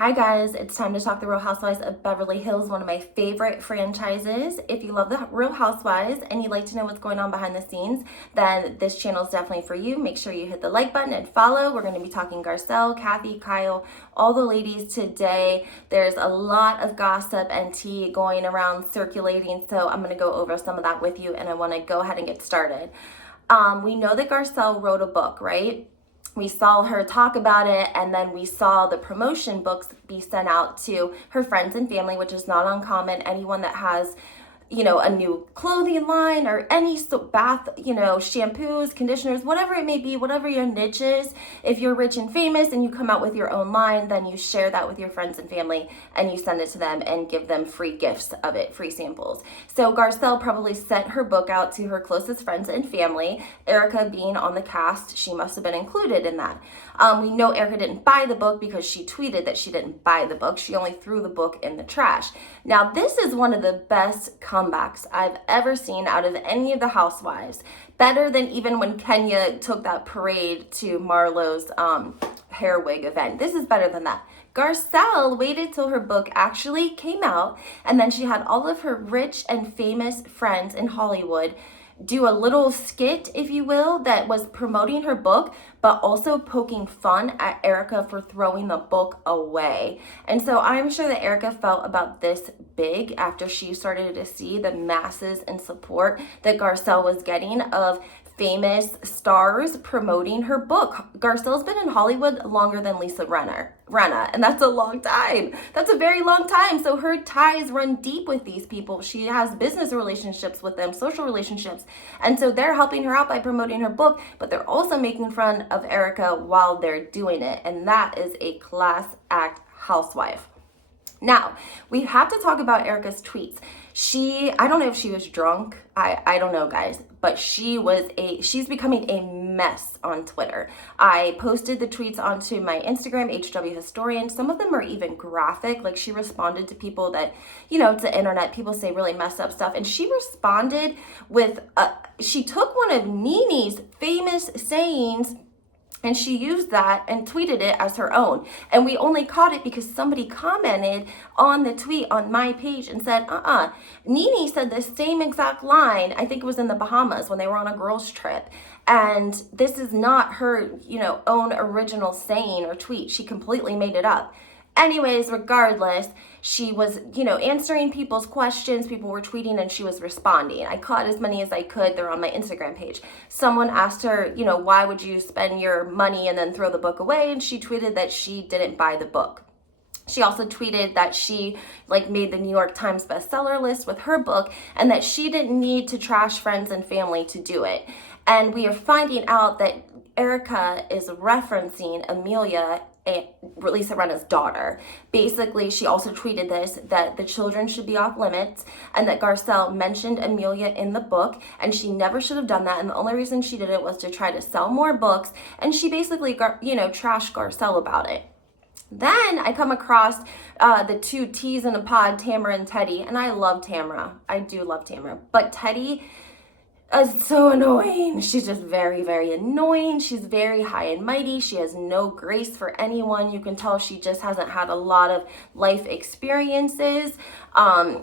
Hi guys, it's time to talk the Real Housewives of Beverly Hills, one of my favorite franchises. If you love the Real Housewives and you'd like to know what's going on behind the scenes, then this channel is definitely for you. Make sure you hit the like button and follow. We're going to be talking Garcelle, Kathy, Kyle, all the ladies today. There's a lot of gossip and tea going around circulating, so I'm going to go over some of that with you, and I want to go ahead and get started. We know that Garcelle wrote a book, right? We saw her talk about it, and then we saw the promotion books be sent out to her friends and family, which is not uncommon. Anyone that has, a new clothing line or any bath, shampoos, conditioners, whatever it may be, whatever your niche is. If you're rich and famous and you come out with your own line, then you share that with your friends and family and you send it to them and give them free gifts of it, free samples. So Garcelle probably sent her book out to her closest friends and family. Erika being on the cast, she must have been included in that. We know Erika didn't buy the book because she tweeted that she didn't buy the book. She only threw the book in the trash. Now, this is one of the best comebacks I've ever seen out of any of the housewives. Better than even when Kenya took that parade to Marlo's hair wig event. This is better than that. Garcelle waited till her book actually came out, and then she had all of her rich and famous friends in Hollywood do a little skit, if you will, that was promoting her book, but also poking fun at Erika for throwing the book away. And so I'm sure that Erika felt about this big after she started to see the masses and support that Garcelle was getting of famous stars promoting her book. Garcelle's been in Hollywood longer than Lisa Rinna, and that's a long time. That's a very long time. So her ties run deep with these people. She has business relationships with them, social relationships. And so they're helping her out by promoting her book, but they're also making fun of Erika while they're doing it. And that is a class act housewife. Now, we have to talk about Erika's tweets. I don't know if she was drunk. I don't know, guys, but she's becoming a mess on Twitter. I posted the tweets onto my Instagram, HW Historian. Some of them are even graphic. Like, she responded to people that, to internet, people say really messed up stuff. And she responded with, she took one of Nene's famous sayings and she used that and tweeted it as her own. And we only caught it because somebody commented on the tweet on my page and said, Nene said the same exact line. I think it was in the Bahamas when they were on a girls' trip. And this is not her, own original saying or tweet. She completely made it up. Anyways, regardless, she was, answering people's questions. People were tweeting and she was responding. I caught as many as I could. They're on my Instagram page. Someone asked her, why would you spend your money and then throw the book away? And she tweeted that she didn't buy the book. She also tweeted that she made the New York Times bestseller list with her book and that she didn't need to trash friends and family to do it. And we are finding out that Erika is referencing Amelia, Lisa Rinna's daughter. Basically, she also tweeted this, that the children should be off limits and that Garcelle mentioned Amelia in the book and she never should have done that. And the only reason she did it was to try to sell more books. And she basically, trashed Garcelle about it. Then I come across the two T's in a pod, Tamara and Teddy. And I love Tamara. I do love Tamara. But Teddy is so annoying. She's just very, very annoying. She's very high and mighty. She has no grace for anyone. You can tell she just hasn't had a lot of life experiences. And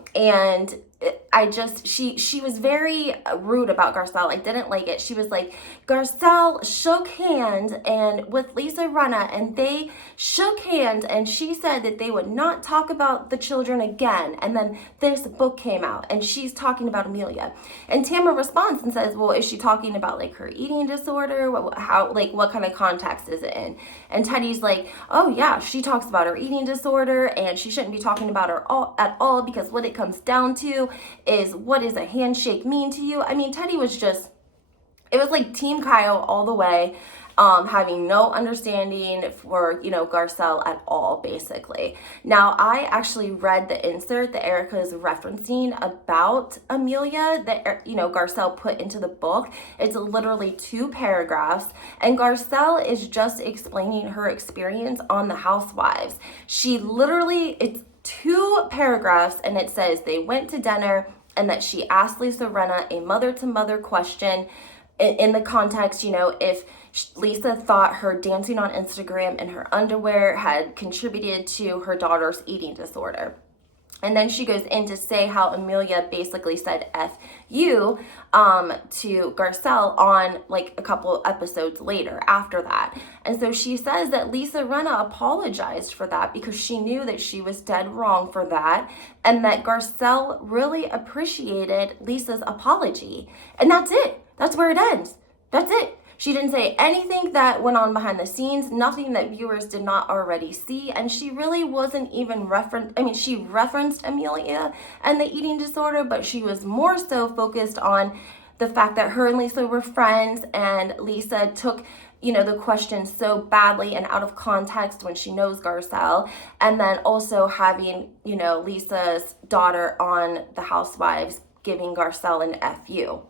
she was very rude about Garcelle. I didn't like it. She was like, Garcelle shook hands and with Lisa Rinna, and they shook hands, and she said that they would not talk about the children again. And then this book came out and she's talking about Amelia. And Tamara responds and says, well, is she talking about her eating disorder? What kind of context is it in? And Teddy's like, oh yeah, she talks about her eating disorder and she shouldn't be talking about her at all because what it comes down to is, what does a handshake mean to you? I mean, Teddy was just, it was like Team Kyle all the way, having no understanding for, Garcelle at all, basically. Now, I actually read the insert that Erika is referencing about Amelia that, Garcelle put into the book. It's literally 2 paragraphs, and Garcelle is just explaining her experience on the Housewives. She literally, it's 2 paragraphs, and it says they went to dinner and that she asked Lisa Rinna a mother-to-mother question in the context, if Lisa thought her dancing on Instagram in her underwear had contributed to her daughter's eating disorder. And then she goes in to say how Amelia basically said F you to Garcelle on like a couple episodes later after that. And so she says that Lisa Rinna apologized for that because she knew that she was dead wrong for that, and that Garcelle really appreciated Lisa's apology. And that's it. That's where it ends. That's it. She didn't say anything that went on behind the scenes, nothing that viewers did not already see, and she really wasn't even she referenced Amelia and the eating disorder, but she was more so focused on the fact that her and Lisa were friends, and Lisa took, the question so badly and out of context when she knows Garcelle, and then also having, Lisa's daughter on The Housewives giving Garcelle an FU.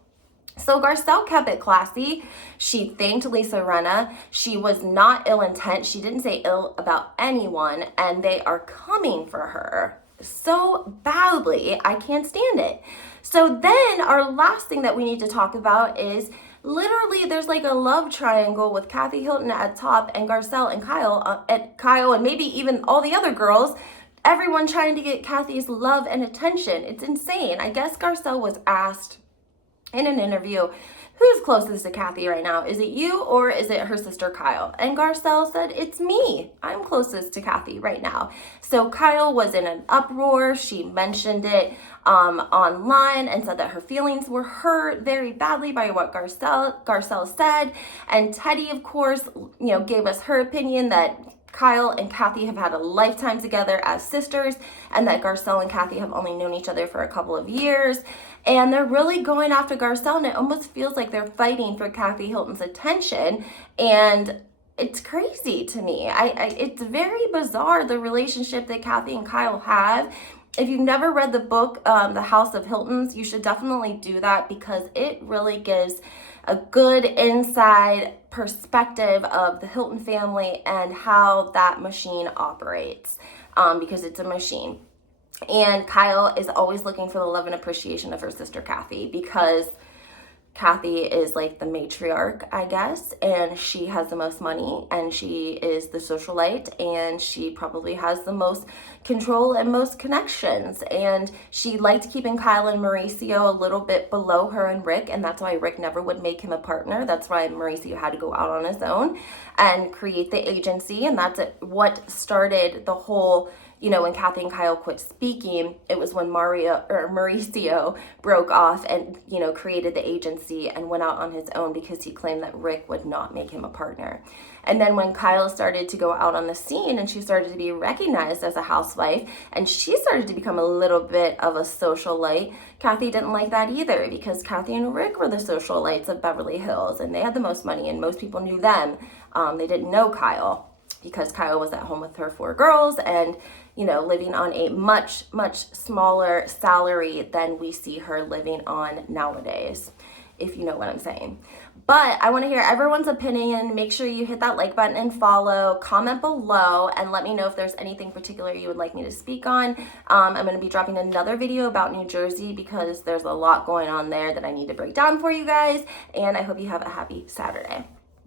So Garcelle kept it classy. She thanked Lisa Rinna. She was not ill intent. She didn't say ill about anyone, and they are coming for her so badly. I can't stand it. So then our last thing that we need to talk about is literally there's like a love triangle with Kathy Hilton at top and Garcelle and Kyle and maybe even all the other girls. Everyone trying to get Kathy's love and attention. It's insane. I guess Garcelle was asked in an interview, who's closest to Kathy right now? Is it you or is it her sister Kyle? And Garcelle said, it's me. I'm closest to Kathy right now. So Kyle was in an uproar. She mentioned it online and said that her feelings were hurt very badly by what Garcelle said. And Teddy, of course, gave us her opinion that Kyle and Kathy have had a lifetime together as sisters, and that Garcelle and Kathy have only known each other for a couple of years. And they're really going after Garcelle, and it almost feels like they're fighting for Kathy Hilton's attention. And it's crazy to me. It's very bizarre, the relationship that Kathy and Kyle have. If you've never read the book, The House of Hiltons, you should definitely do that because it really gives a good inside perspective of the Hilton family and how that machine operates, because it's a machine. And Kyle is always looking for the love and appreciation of her sister Kathy, because Kathy is like the matriarch, I guess, and she has the most money, and she is the socialite, and she probably has the most control and most connections. And she liked keeping Kyle and Mauricio a little bit below her and Rick, and that's why Rick never would make him a partner. That's why Mauricio had to go out on his own and create the agency, and that's what started the whole, when Kathy and Kyle quit speaking. It was when Mauricio broke off and, created the agency and went out on his own because he claimed that Rick would not make him a partner. And then when Kyle started to go out on the scene and she started to be recognized as a housewife and she started to become a little bit of a socialite, Kathy didn't like that either, because Kathy and Rick were the socialites of Beverly Hills and they had the most money and most people knew them. They didn't know Kyle because Kyle was at home with her 4 girls and, living on a much, much smaller salary than we see her living on nowadays, if you know what I'm saying. But I want to hear everyone's opinion. Make sure you hit that like button and follow, comment below, and let me know if there's anything particular you would like me to speak on. I'm going to be dropping another video about New Jersey because there's a lot going on there that I need to break down for you guys, and I hope you have a happy Saturday.